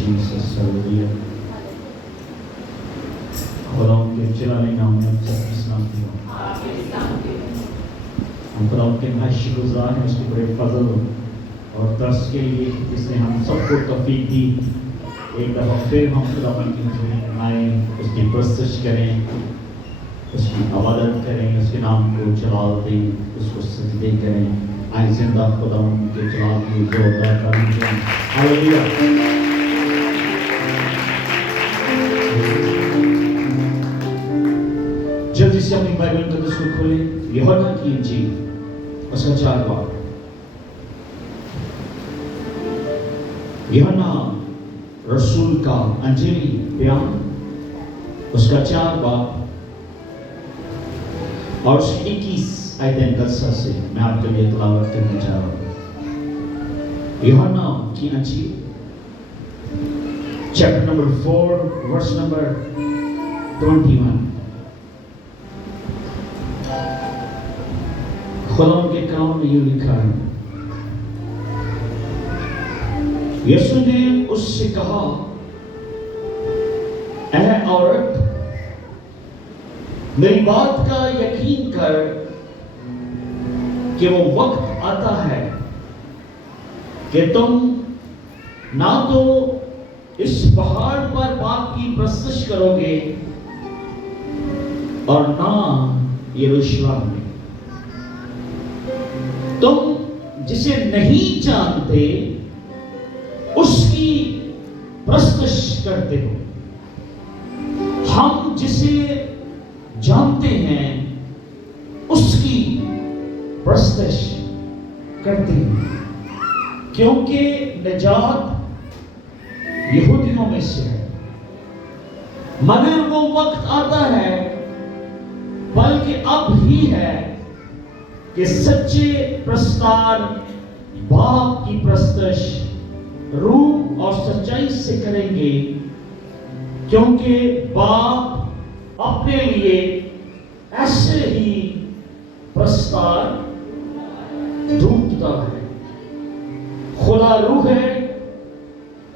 Jesus, hallelujah. خداوند کے جلالی نام میں آپ سب کی سلامتی ہو. ہم خداوند کے نہایت شکر گزار ہیں اس کے بڑے فضل اور ترس کے لیے جس نے ہم سب کو توفیق دی. ایک دفعہ پھر ہم خداوند کی حضور میں آئیں, اس کی پرستش کریں, اس کی عبادت کریں, اس کے نام کو جلال دیں, اس کو سجدے کریں. آئیں زندہ خداوند کے جلال کی زوردار تعریف کریں. ہاللیلویا. جلدی سے اپنی بائبل مقدس کو کھولیں. یوحنا کی انجیل اس کا 4 باب. یوحنا رسول کا انجیلی بیان اس کا 4 باب اور اس کی 21 آیتیں 10 سے میں آپ کے لیے تلاوت کرنا چاہ رہا ہوں. یوحنا کی انجیل چیپٹر نمبر 4 ورس نمبر 21. خدا کے کلام میں یوں لکھا ہے, یسوع نے اس سے کہا, اے عورت, میری بات کا یقین کر کہ وہ وقت آتا ہے کہ تم نہ تو اس پہاڑ پر باپ کی پرستش کرو گے اور نہ یروشلم میں. تم جسے نہیں جانتے اس کی پرستش کرتے ہو, ہم جسے جانتے ہیں اس کی پرستش کرتے ہیں, کیونکہ نجات یہودیوں میں سے ہے. مگر وہ وقت آتا ہے, بلکہ اب ہی ہے, کہ سچے پرستار باپ کی پرستش روح اور سچائی سے کریں گے, کیونکہ باپ اپنے لیے ایسے ہی پرستار ڈھونڈتا ہے. خدا روح ہے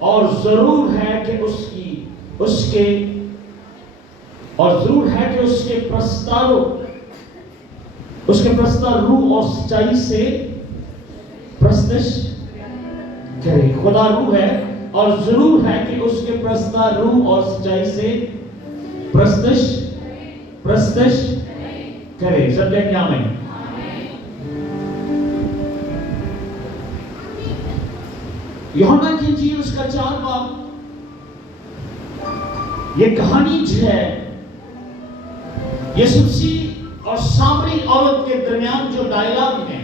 اور ضرور ہے کہ اس کے پرستار روح اور سچائی سے پرستش کرے. خدا روح ہے اور ضرور ہے کہ اس کے پرستار روح اور سچائی سے پرستش کرے. سب کہیں کیا میں یوحنا کی انجیل اس کا 4 باب. یہ کہانی جو ہے یسوع مسیح اور سامری عورت کے درمیان جو ڈائلاگ ہے,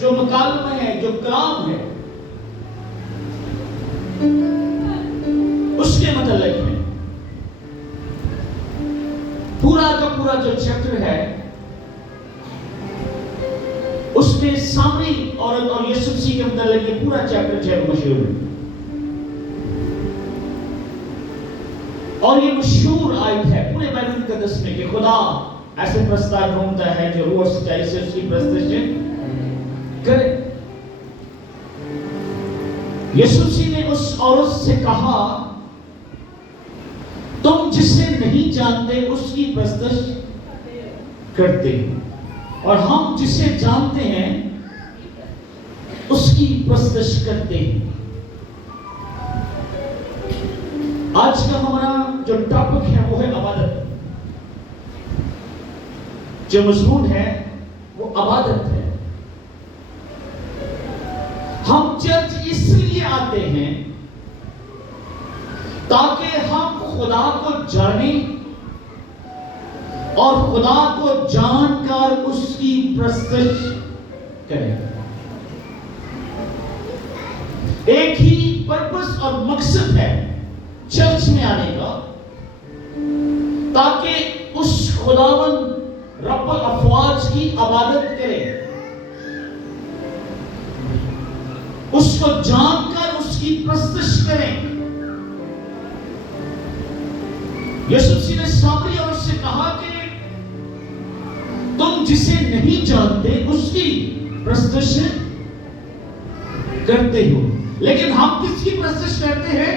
جو مکالمہ ہے, جو کلام ہے, اس کے متعلق ہے. پورا کا پورا جو چیپٹر ہے اس میں سامری عورت اور یسوع مسیح کے متعلق یہ پورا چیپٹر جو ہے مشہور ہے. اور یہ مشہور آیت ہے پورے بائبل مقدس میں کہ خدا ایسے پرستار ڈھونڈتا ہے جو روح اور سچائی سے اس کی پرستش کرے. یسوع مسیح نے اس عورت سے کہا, تم جسے نہیں جانتے اس کی پرستش کرتے ہو, اور ہم جسے جانتے ہیں اس کی پرستش کرتے ہیں. آج کا ہمارا جو ٹاپک ہے وہ ہے عبادت. جو مضمون ہے وہ عبادت ہے. ہم چرچ اس لیے آتے ہیں تاکہ ہم خدا کو جانیں اور خدا کو جان کر اس کی پرستش کریں. ایک ہی پرپس اور مقصد ہے چرچ میں آنے کا, تاکہ اس خداوند رب الافواج کی عبادت کریں, اس کو جان کر اس کی پرستش کریں. یسوع مسیح نے سامری عورت سے کہا کہ تم جسے نہیں جانتے اس کی پرستش کرتے ہو, لیکن ہم کس کی پرستش کرتے ہیں؟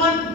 1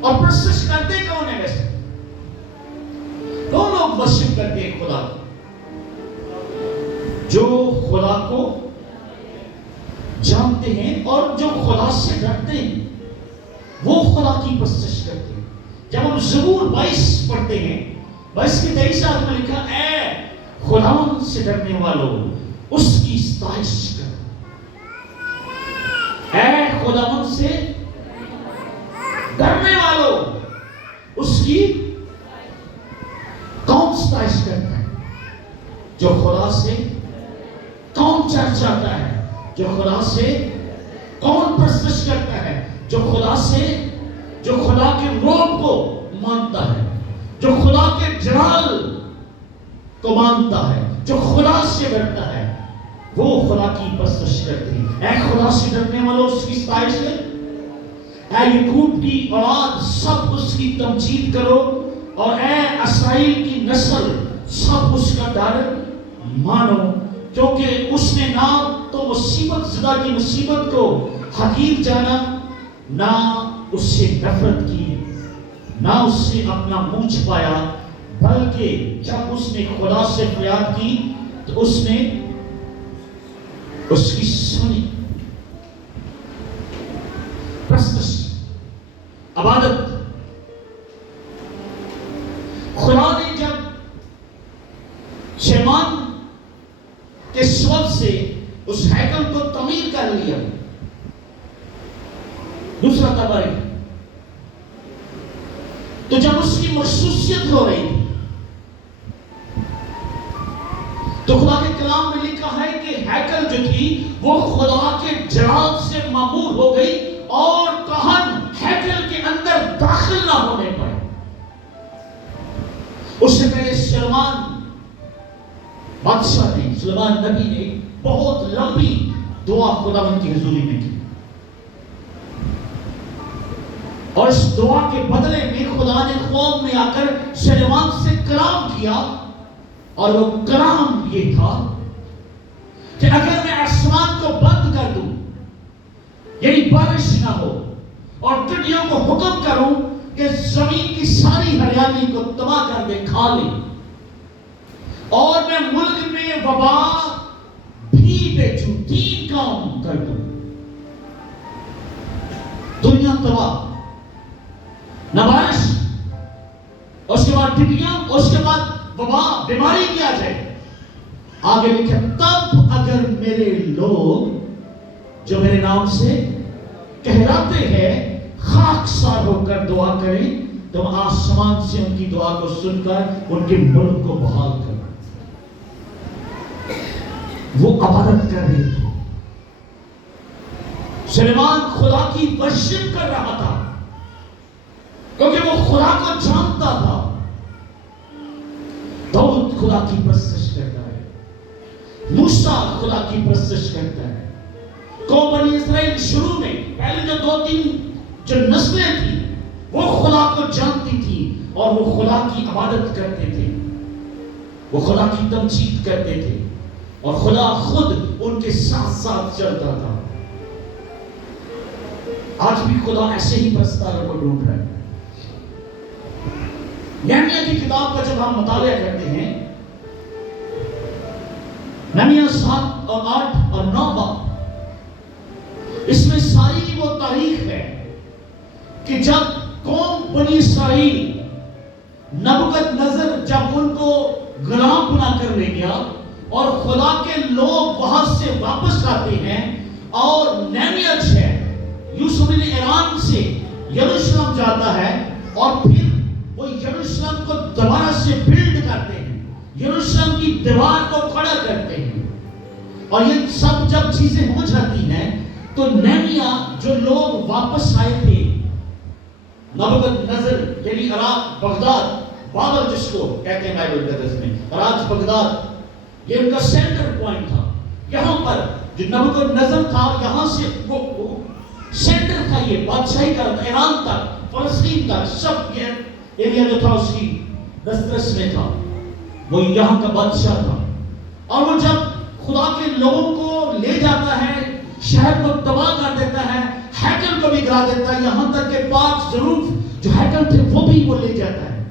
اور پرستش کرتے کون ہے ویسے؟ کون لوگ ورشپ کرتے ہیں خدا کو؟ جو خدا کو جانتے ہیں اور جو خدا سے ڈرتے ہیں وہ خدا کی پرستش کرتے ہیں. جب ہم زبور 22 پڑھتے ہیں 22 کے 23 میں لکھا اے خداوند سے ڈرنے والوں اس کی ستائش کرو. اے خداوند سے ڈرنے والوں اس کی کون ستائش کرتا ہے؟ جو خدا سے کون چاہتا ہے؟ جو خدا سے کون پرستش کرتا ہے؟ جو خدا سے جو خدا کے روب کو مانتا ہے، جو خدا کے جلال کو مانتا ہے، جو خدا سے ڈرتا ہے وہ خدا کی پرستش کرتے ہیں. اے خدا سے ڈرنے والوں اس کی ستائش کرو. اے یعقوب کی اولاد سب اس کی تمجید کرو اور اے اسرائیل کی نسل سب اس کا ڈر مانو. کیونکہ اس نے نہ تو مصیبت زدہ کی مصیبت کو حقیر جانا، نہ اس سے نفرت کی، نہ اس سے اپنا منہ چھپایا، بلکہ جب اس نے خدا سے فریاد کی تو اس نے اس کی سنی. پرستش، عبادت. خدا نے جب شیمان کے سبب سے اس ہیکل کو تعمیر کر لیا، دوسرا تباری، تو جب اس کی مخصوصیت ہو رہی تھی تو خدا کے کلام میں لکھا ہے کہ ہیکل جو تھی وہ خدا کے جلال سے معمور ہو گئی اور کہن ہیکل کے اندر داخل نہ ہونے پائے. اس سے پہلے سلیمان بادشاہ نے، سلیمان نبی نے بہت لمبی دعا خداوند کی حضوری میں کی اور اس دعا کے بدلے میں خدا نے خواب میں آ کر سلیمان سے کلام کیا اور وہ کلام یہ تھا کہ اگر میں آسمان کو بند کر دوں یعنی بارش نہ ہو اور ٹڈیوں کو حکم کروں کہ زمین کی ساری ہریالی کو تباہ کر دے، کھا لے، اور میں ملک میں وبا بھی بھیجوں، 3 کام کر دوں، دنیا تباہ، نہ بارش، اس کے بعد ٹڈیاں، اس کے بعد وبا، بیماری کیا جائے. آگے لکھا تب اگر میرے لوگ جو میرے نام سے کہلاتے ہیں خاکسار ہو کر دعا کریں تو آسمان سے ان کی دعا کو سن کر ان کے ملک کو بحال کریں. وہ عبادت کر رہے تھے. سلیمان خدا کی ورشپ کر رہا تھا کیونکہ وہ خدا کو جانتا تھا. داؤد خدا کی پرستش کرتا ہے، موسیٰ خدا کی پرستش کرتا ہے. قوم بنی اسرائیل شروع میں پہلے جو 2-3 جو نسلیں تھیں وہ خدا کو جانتی تھی اور وہ خدا کی عبادت کرتے تھے، وہ خدا کی تمجید کرتے تھے اور خدا خود ان کے ساتھ ساتھ چلتا تھا. آج بھی خدا ایسے ہی پرستاروں کو ڈھونڈ رہا ہے. نہمیا کی کتاب کا جب ہم مطالعہ کرتے ہیں، نہمیا 7 اور 8 اور 9 باب، اس میں ساری وہ تاریخ ہے کہ جب قوم بنی اسرائیل نبوکدنضر جب ان کو غلام بنا کر لے گیا اور خدا کے لوگ وہاں سے واپس آتے ہیں اور نہمیا یوسف بن ایران سے یروشلم جاتا ہے اور پھر وہ یروشلم کو دوبارہ سے بلڈ کرتے ہیں، یروشلم کی دیوار کو کھڑا کرتے ہیں. اور یہ سب جب چیزیں ہو جاتی ہیں تو نہمیا جو لوگ واپس آئے تھے، نبوکدنضر یعنی عراق بغداد، بابل جس کو کہتے ہیں بائبل مقدس میں، عراق بغداد یہ ان کا سینٹر پوائنٹ تھا. یہاں پر جو نبوکدنضر تھا یہاں سے وہ سینٹر تھا، یہ بادشاہی کا ایران تک، فلسطین تک، سب یہ ایریا جو تھا اس کی دسترس میں تھا، وہ یہاں کا بادشاہ تھا. اور وہ جب خدا کے لوگوں کو لے جاتا ہے شہر کو تباہ کر دیتا ہے، ہیکل کو بھی گرا دیتا ہے، یہاں تک کہ پاک ضرور جو ہیکل تھے وہ بھی وہ لے جاتا ہے،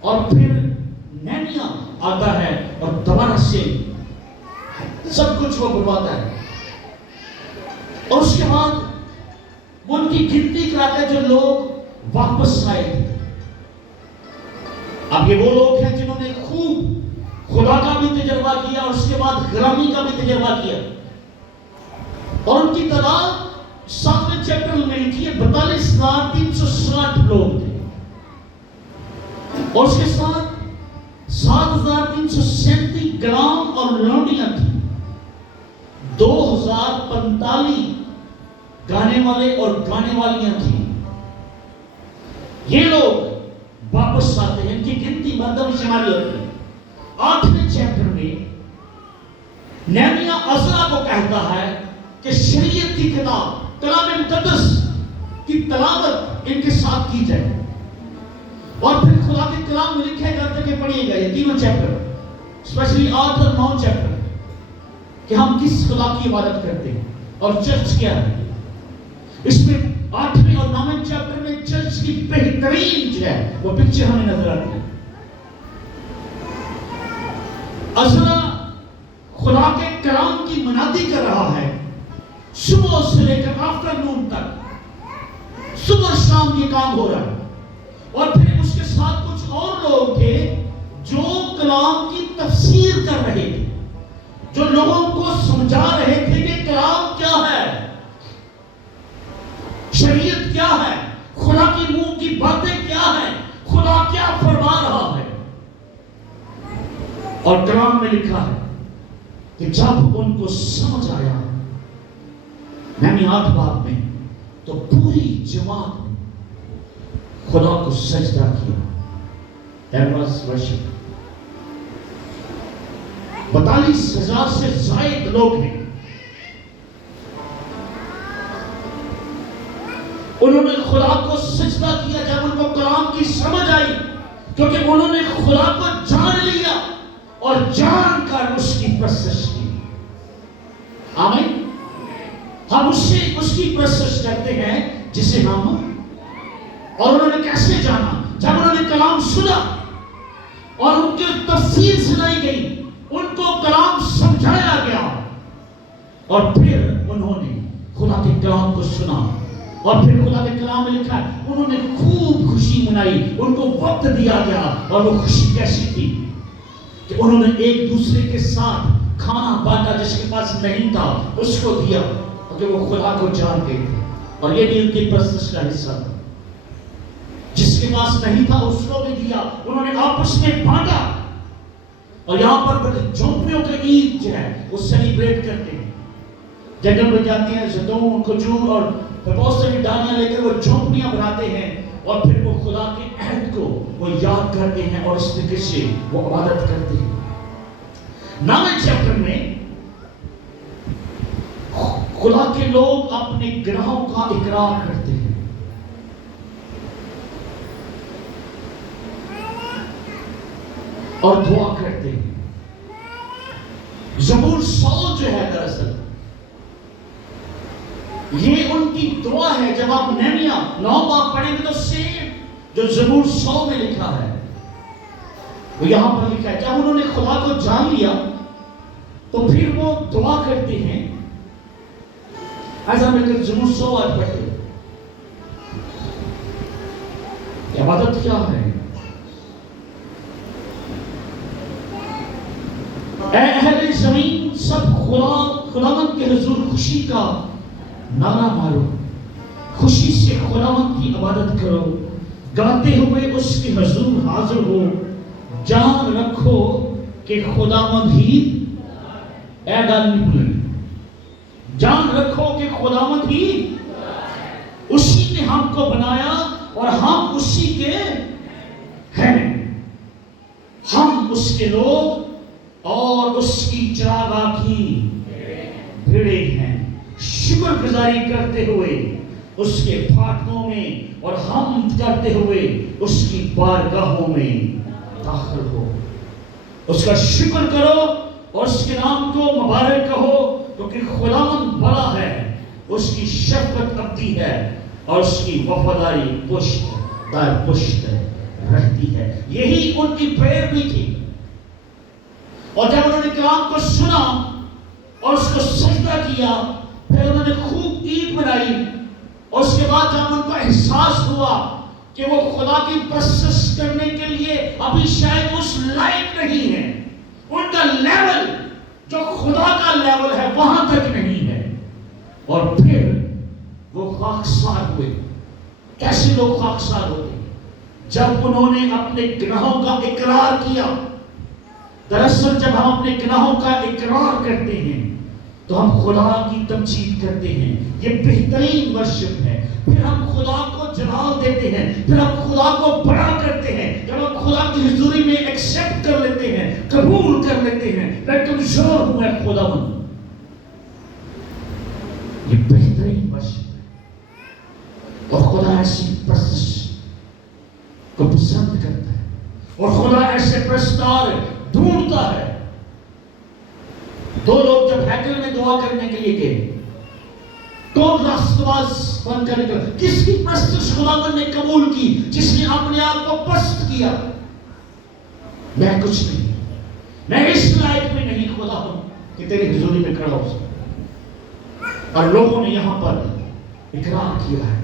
اور پھر نیمیا آتا ہے اور دوبارہ سے سب کچھ وہ بلواتا ہے، اور اس کے بعد وہ ان کی گنتی کراتے ہیں جو لوگ واپس آئے تھے۔ اب یہ وہ لوگ ہیں جنہوں نے خوب خدا کا بھی تجربہ کیا اور اس کے بعد غلامی کا بھی تجربہ کیا، اور ان کی تعداد 7ویں چیپٹر میں لکھی ہے 42,360 لوگ تھے، اور اس کے ساتھ 7,337 غلام اور لونڈیاں تھیں، 2,045 گانے والے اور گانے والیاں تھیں۔ یہ لوگ واپس آتے ہیں، ان کی گنتی مردم شماری ہوتی ہے۔ 8ویں چیپٹر میں نیمیا عزرا کو کہتا ہے کہ شریعت کی کتاب کلام مقدس کی تلاوت ان کے ساتھ کی جائے، اور پھر خدا کے کلام میں لکھے جاتے کہ پڑھیے گا یہ تینوں چیپٹر، اسپیشلی 8 اور 9 چیپٹر، کہ ہم کس خدا کی عبادت کرتے ہیں اور چرچ کیا ہے۔ اس میں 8ویں اور 9ویں چیپٹر میں چرچ کی بہترین جو ہے وہ پکچر ہمیں نظر آتی ہے۔ عزرا خدا کے کلام کی منادی کر رہا ہے، صبح سے لے کر آفٹر نون تک، صبح شام یہ کام ہو رہا ہے، اور پھر اس کے ساتھ کچھ اور لوگ تھے جو کلام کی تفسیر کر رہے تھے، جو لوگوں کو سمجھا رہے تھے کہ کلام کیا ہے، شریعت کیا ہے، خدا کی منہ کی باتیں کیا ہیں، خدا کیا فرما رہا ہے۔ اور کلام میں لکھا ہے کہ جب ان کو سمجھ آیا، یعنی 8 باب میں، تو پوری جماعت نے خدا کو سجدہ کیا۔ That was worship۔ 42,000 سے زائد لوگ ہیں، انہوں نے خدا کو سجدہ کیا جب ان کو کلام کی سمجھ آئی، کیونکہ انہوں نے خدا کو جان لیا اور جان کر اس کی پرستش کی۔ آمین۔ ہم اس کی پرستش کرتے ہیں جسے ہم، اور انہوں نے کیسے جانا؟ جب انہوں نے کلام سنا اور ان کی تفسیر سنائی گئی، ان کو کلام سمجھایا گیا، اور پھر انہوں نے خدا کے کلام کو سنا، اور پھر خدا کے کلام میں لکھا ہے انہوں نے خوب خوشی منائی، ان کو وقت دیا گیا، اور وہ خوشی کیسی تھی کہ انہوں نے ایک دوسرے کے ساتھ کھانا بانٹا، جس کے پاس نہیں تھا اس کو دیا، کیونکہ وہ خدا کو جان گئے تھے، اور یہ بھی ان کی پرستش کا حصہ تھا۔ جس کے پاس نہیں تھا اس کو بھی دیا، انہوں نے آپس میں بانٹا، اور یہاں پر جھونپڑیوں کے عید جو ہے وہ سیلیبریٹ کرتے ہیں، جنگل میں جاتے ہیں، زیتون، کھجور اور بہت ساری ڈالیاں لے کر وہ جھونپڑیاں بناتے ہیں، اور پھر وہ خدا کے عہد کو وہ یاد کرتے ہیں، اور اس طریقے سے وہ عبادت کرتے ہیں۔ 9ویں چیپٹر میں خدا کے لوگ اپنے گناہوں کا اقرار کرتے ہیں، اور دعا کرتے ہیں۔ زبور 100 جو ہے دراصل یہ ان کی دعا ہے۔ جب آپ نیمیا 9 باب پڑھیں گے تو سیم جو زبور 100 میں لکھا ہے وہ یہاں پر لکھا ہے۔ جب انہوں نے خدا کو جان لیا تو پھر وہ دعا کرتے ہیں، ایسا مل کر زبور 100 آج پڑھتے ہیں۔ عبادت کیا ہے؟ اے اہل زمین، سب خداوند کے حضور خوشی کا نعرہ مارو، خوشی سے خداوند کی عبادت کرو، گاتے ہوئے اس کے حضور حاضر ہو، جان رکھو کہ خداوند ہی، اے گال نہیں بھولیں، جان رکھو کہ خداوند ہی، اسی نے ہم کو بنایا اور ہم اسی کے ہیں، ہم اس کے لوگ اور اس کی چراگاہ کی بھیڑے ہیں۔ شکر گزاری کرتے ہوئے اس کے پھاٹکوں میں اور حمد کرتے ہوئے اس کی بارگاہوں میں داخل ہو۔ اس کا شکر کرو اور اس کے نام کو مبارک کہو، کیونکہ خداوند بڑا ہے، اس کی شفقت ابدی ہے اور اس کی وفاداری پشت در پشت رہتی ہے. یہی ان کی پریئر بھی تھی. اور جب انہوں نے کلام کو سنا اور اس کو سجدہ کیا، پھر انہوں نے خوب عید منائی، اور اس کے بعد جب ان کو احساس ہوا کہ وہ خدا کی پرستش کرنے کے لیے ابھی شاید اس لائق نہیں ہے، ان کا لیول جو خدا کا لیول ہے وہاں تک نہیں ہے، اور پھر وہ خاکسار ہوئے. کیسے لوگ خاکسار ہوتے؟ جب انہوں نے اپنے گناہوں کا اقرار کیا. دراصل جب ہم اپنے گناہوں کا اقرار کرتے ہیں تو ہم خدا کی تمجید کرتے ہیں. یہ بہترین ورشپ ہے. پھر ہم خدا کو جلال دیتے ہیں، پھر ہم خدا کو بڑا کرتے ہیں. جب ہم خدا کی حضوری میں ایکسپٹ کر لیتے ہیں، قبول کر لیتے ہیں، میں کمزور ہوں میں خداوند. یہ بہترین ورشپ ہے، اور خدا ایسی پرستش کو پسند کرتا ہے، اور خدا ایسے پرستار ڈھونڈتا ہے. دو لوگ جب ہیکل میں دعا کرنے کے لیے گئے، کون راست باز بن کر نکلا؟ کس کی پرستش خداوند نے قبول کی؟ جس نے اپنے آپ کو پست کیا. میں کچھ نہیں، میں اس لائق میں نہیں خداوند کہ تیری حضوری میں کھڑا ہو سکوں. اور لوگوں نے یہاں پر اقرار کیا ہے.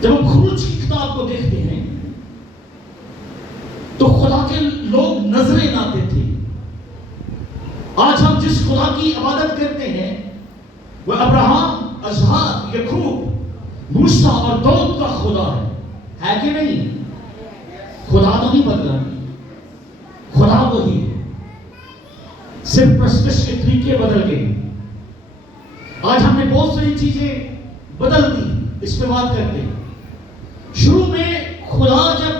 جب ہم خروج کی کتاب کو دیکھتے ہیں تو خدا کے لوگ نظریں لاتے تھے. آج ہم جس خدا کی عبادت کرتے ہیں وہ ابراہم، اسحاق، یعقوب، موسیٰ اور داؤد کا خدا ہے کہ نہیں؟ خدا تو نہیں بدلا، خدا وہی ہے، صرف پرستش کے طریقے بدل گئے. آج ہم نے بہت ساری چیزیں بدل دی. اس پہ بات کرتے ہیں. شروع میں خدا جب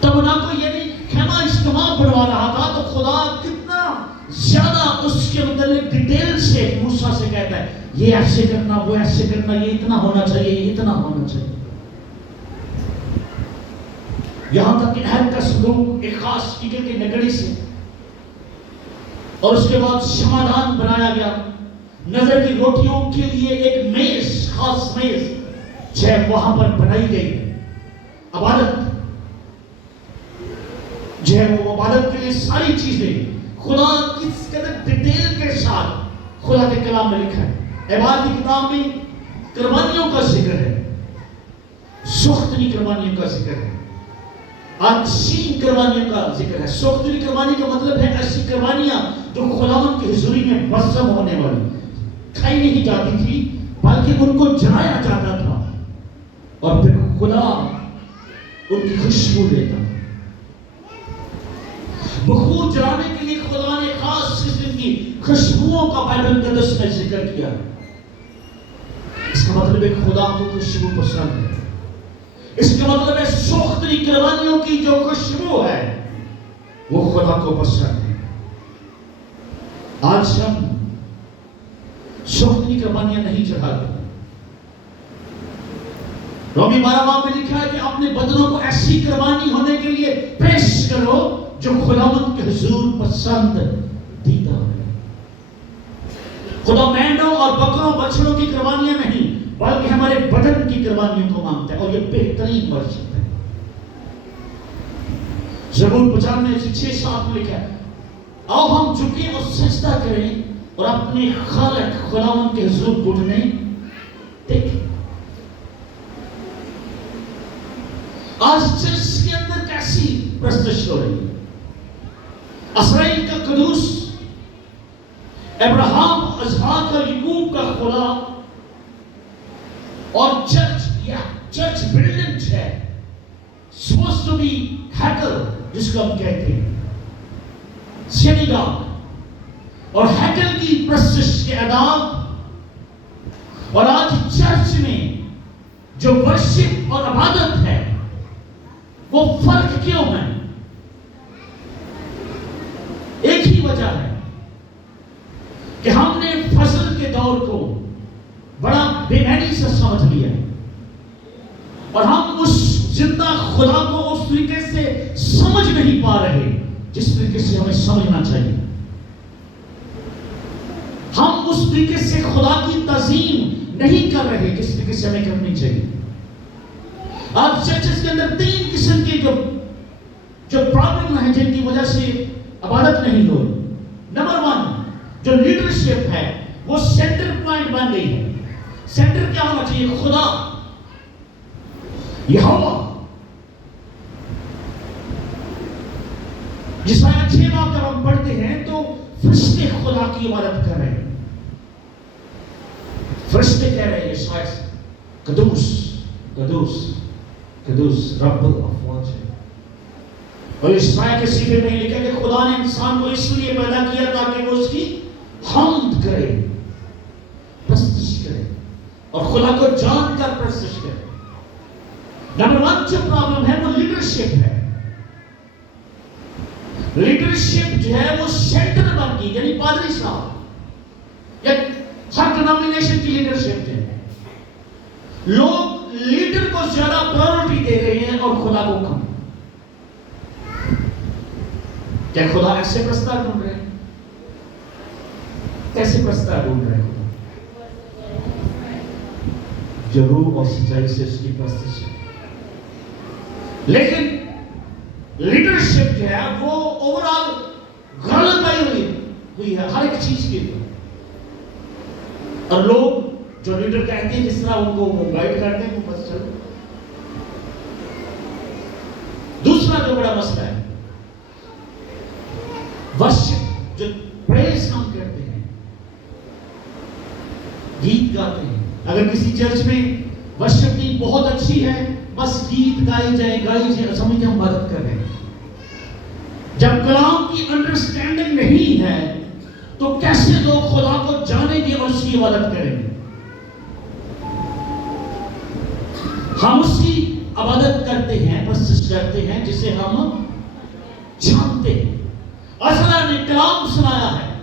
تبنا کو یعنی خیمہ اجتماع بڑھوا رہا تھا تو خدا کتنا زیادہ اس کے متعلق ڈیٹیل سے موسیٰ سے کہتا ہے یہ ایسے کرنا، وہ ایسے کرنا، یہ اتنا ہونا چاہیے، یہ اتنا ہونا چاہیے. یہاں تک کہ عہد کا صندوق ایک خاص ایگل کی نگڑی سے، اور اس کے بعد شمعدان بنایا گیا. نظر کی روٹیوں کے لیے ایک میز، خاص میز وہاں پر بنائی گئی. عبادت جو ہے وہ عبادت کے لیے ساری چیزیں خدا کس قدر ڈیٹیل کے ساتھ خدا کے کلام میں لکھا ہے. عبادت کی کتاب میں قربانیوں کا ذکر ہے، سختنی قربانیوں کا ذکر ہے، عاجزی قربانیوں کا ذکر ہے. سختنی قربانی کا مطلب ہے ایسی قربانیاں جو خداوند کی حضوری میں بزم ہونے والی، کھائی نہیں جاتی تھی بلکہ ان کو جلایا جاتا تھا اور پھر خدا ان کی خوشبو لیتا. بخور جلانے کے لیے خدا نے خاص قسم کی خوشبوؤں کا بائبل مقدس میں ذکر کیا. اس کا مطلب ہے خدا کو خوشبو پسند ہے. اس کا مطلب ہے سوختری قربانیوں کی جو خوشبو ہے وہ خدا کو پسند ہے. آج ہم سوختری قربانیاں نہیں چڑھاتے. رومی 12 میں لکھا ہے کہ اپنے بدنوں کو ایسی قربانی ہونے کے لیے پیش کرو جو خداوند کے حضور پسند دیدہ ہے. خدا مینڈوں اور بکروں بچڑوں کی قربانیاں نہیں بلکہ ہمارے بدن کی قربانیوں کو مانگتا ہے، اور یہ بہترین ورشپ ہے. زبور 95 سے 6-7 میں لکھا ہے آؤ ہم جھکیں اور سجدہ کریں اور اپنے خالق خداوند کے حضور گھٹنے دیکھیں. آج چرچ کے اندر کیسی پرستش ہو رہی ہے. اسرائیل کا قدوس، ابراہم، اسحاق اور یعقوب کا خدا، اور چرچ بلڈنگ ہے supposed to be ہیکل جس کو ہم کہتے ہیں، سینیگاگ، اور ہیکل کی پرستش کے آداب. اور آج چرچ میں جو ورشپ اور عبادت ہے وہ فرق کیوں ہے؟ ایک ہی وجہ ہے کہ ہم نے فصل کے دور کو بڑا بے معنی سے سمجھ لیا اور ہم اس زندہ خدا کو اس طریقے سے سمجھ نہیں پا رہے جس طریقے سے ہمیں سمجھنا چاہیے. ہم اس طریقے سے خدا کی تعظیم نہیں کر رہے جس طریقے سے ہمیں کرنی چاہیے. آپ چرچز کے اندر 3 قسم کے جو پرابلم ہیں جن کی وجہ سے عبادت نہیں ہو رہی. نمبر 1 جو لیڈرشپ ہے وہ سینٹر پوائنٹ بن گئی ہے. سینٹر کیا ہونا چاہیے؟ خدا، یہوہ. جس آیت 6 میں جب ہم پڑھتے ہیں تو فرشتے خدا کی عبادت کر رہے ہیں. فرشتے کہہ رہے ہیں اس آیت قدوس قدوس قدوس رب افواج ہے. اور اس آیت کے صحیفے میں لکھا کہ خدا نے انسان کو اس لیے پیدا کیا تاکہ وہ اس کی حمد کرے، پرستش کرے اور خدا کو جان کر پرستش کرے. نمبر 1 جو پرابلم ہے وہ لیڈرشپ ہے. لیڈرشپ جو ہے وہ سینٹر بن گئی، یعنی پادری صاحب یا ہر ڈینومینیشن کی لیڈرشپ ہے. لوگ لیڈر کو زیادہ پرائورٹی دے رہے ہیں اور خدا کو کم. کیا خدا ایسے پرستار ڈھونڈ رہے ہیں؟ کیسے پرستار ڈھونڈ رہے ہیں؟ جو روح اور سچائی سے اس کی پرستش ہے. لیکن لیڈرشپ جو ہے وہ اوورال غلط ہوئی ہے ہر ایک چیز کے لیے. اور لوگ جو لیڈر کہتے ہیں جس طرح ان کو وہ گائیڈ کرتے ہیں وہ بس چلو. دوسرا جو بڑا مسئلہ ہے ورشپ، جو پریز ہم کرتے ہیں، گیت گاتے ہیں. اگر کسی چرچ میں ورشپ ٹیم بہت اچھی ہے، بس گیت گائی جائے سمجھتے ہم عبادت کر رہے ہیں. جب کلام کی انڈرسٹینڈنگ نہیں ہے تو کیسے لوگ خدا کو جانیں گے اور اس کی عبادت کریں گے؟ ہم اس کی عبادت کرتے ہیں، پرستش کرتے ہیں جسے ہم جانتے ہیں. اصلا نے کلام سنایا ہے.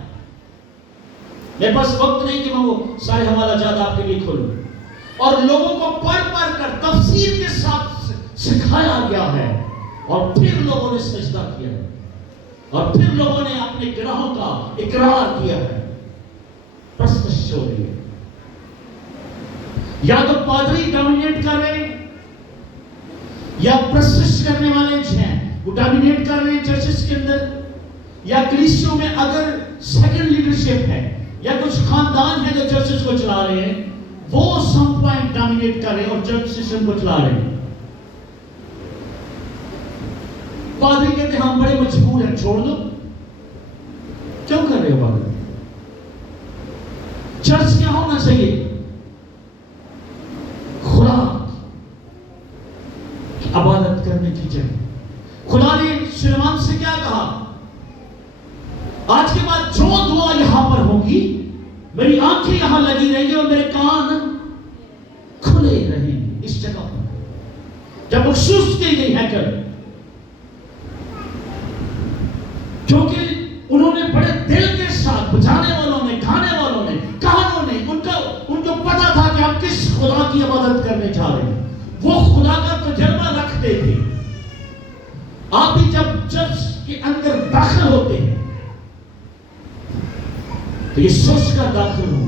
میرے پاس وقت نہیں کہ میں وہ سارے حوالہ جات آپ کے لیے کھولوں. اور لوگوں کو پڑھ کر تفسیر کے ساتھ سکھایا گیا ہے اور پھر لوگوں نے سجدہ کیا ہے اور پھر لوگوں نے اپنے گناہوں کا اقرار کیا ہے. پرستش ہو رہی ہے. یا تو پادری ڈومینیٹ کر رہے ہیں یا پرستش کرنے والے جو ہیں وہ ڈومینیٹ کر رہے ہیں چرچز کے اندر. یا کلیسیوں میں اگر سیکنڈ لیڈرشپ ہے یا کچھ خاندان ہے جو چرچز کو چلا رہے ہیں، وہ سم پوائنٹ ڈومینیٹ کر رہے ہیں اور چرچ سسٹم کو چلا رہے ہیں. پادری کہتے ہیں ہم بڑے مجبور ہیں، چھوڑ دو. کیوں کر رہے ہو پادری؟ چرچ کیا ہونا چاہیے؟ خدا کی عبادت کرنے کی جگہ. خدا نے سلیمان سے کیا کہا؟ آج کے بعد جو دعا یہاں پر ہوگی میری آنکھیں یہاں لگی رہیں گی اور میرے کان کھلے رہیں گے اس جگہ پر. جب مخصوص کی گئی ہیکل، کیونکہ انہوں نے بڑے دل کے ساتھ بجانے والوں نے، گانے والوں نے، کہانوں نے، ان کو پتا تھا کہ آپ کس خدا کی عبادت کرنے جا رہے ہیں. وہ خدا کا تجربہ رکھتے تھے. آپ بھی جب چرچ کے اندر داخل ہوتے ہیں تو یہ سوچ کر داخل ہوں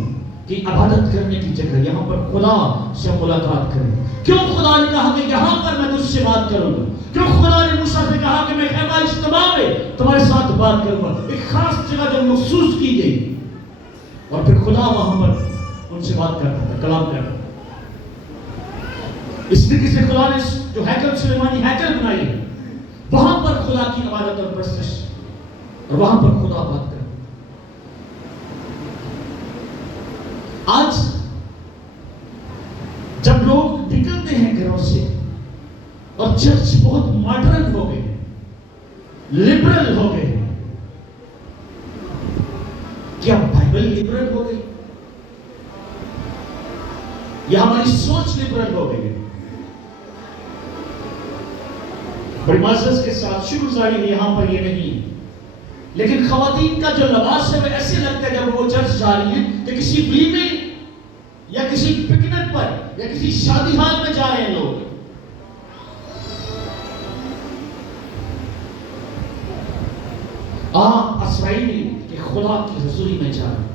کہ عبادت کرنے کی جگہ یہاں پر خدا سے ملاقات کریں. کیوں خدا نے کہا کہ یہاں پر میں تجھ سے بات کروں گا؟ کیوں خدا نے موسیٰ سے کہا کہ میں خیمہ اجتماع میں تمہارے ساتھ بات کروں گا؟ ایک خاص جگہ جو مخصوص کی گئی اور پھر خدا وہاں پر ان سے بات کرتا تھا، کلام کرتا تھا. اس طریقے سے خدا نے جو ہیکل سلیمانی ہیکل بنائی ہے وہاں پر خدا کی عبادت اور پرستش اور وہاں پر خدا بات کرتا. آج جب لوگ نکلتے ہیں گھروں سے اور چرچ بہت ماڈرن ہو گئے، لبرل ہو گئے. کیا بائبل لبرل ہو گئی یا ہماری سوچ لبرل ہو گئی؟ بڑی معزز کے ساتھ شکر گزاری یہاں پر یہ نہیں، لیکن خواتین کا جو لباس ہے وہ ایسے لگتا ہے جب وہ چرچ جا رہی ہیں کہ کسی ولیمے یا کسی پکنک پر یا کسی شادی ہال میں جا رہے ہیں لوگ. آپ اسرائیلی کہ خدا کی حضوری میں جا رہے ہیں.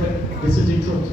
but this is the truth.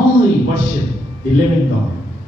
Only worship the living God.